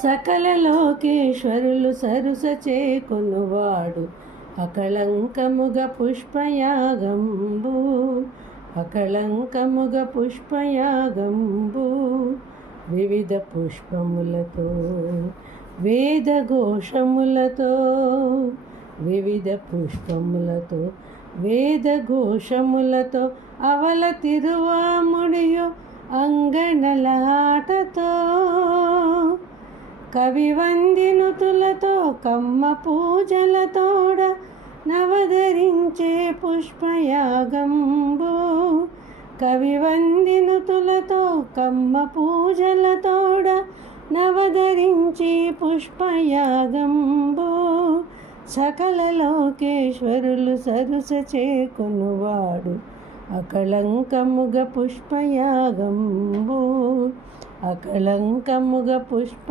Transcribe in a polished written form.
సకల లోకేశ్వరులు సరుస చేకొనువాడు అకళంకముగ పుష్పయాగంబు అకళంకముగ పుష్పయాగంబు వివిధ పుష్పములతో వేదఘోషములతో వివిధ పుష్పములతో వేదఘోషములతో అవల తిరువాముడియు అంగణలాటతో కవివందినుతులతో కమ్మ పూజలతోడ నవధరించే పుష్పయాగంబు కవివందినుతులతో కమ్మ పూజలతోడ నవధరించి పుష్పయాగంబు సకల లోకేశ్వరులు సరుస చేకొనువాడు అకళంకముగ పుష్పయాగంబు అకళంకముగ పుష్ప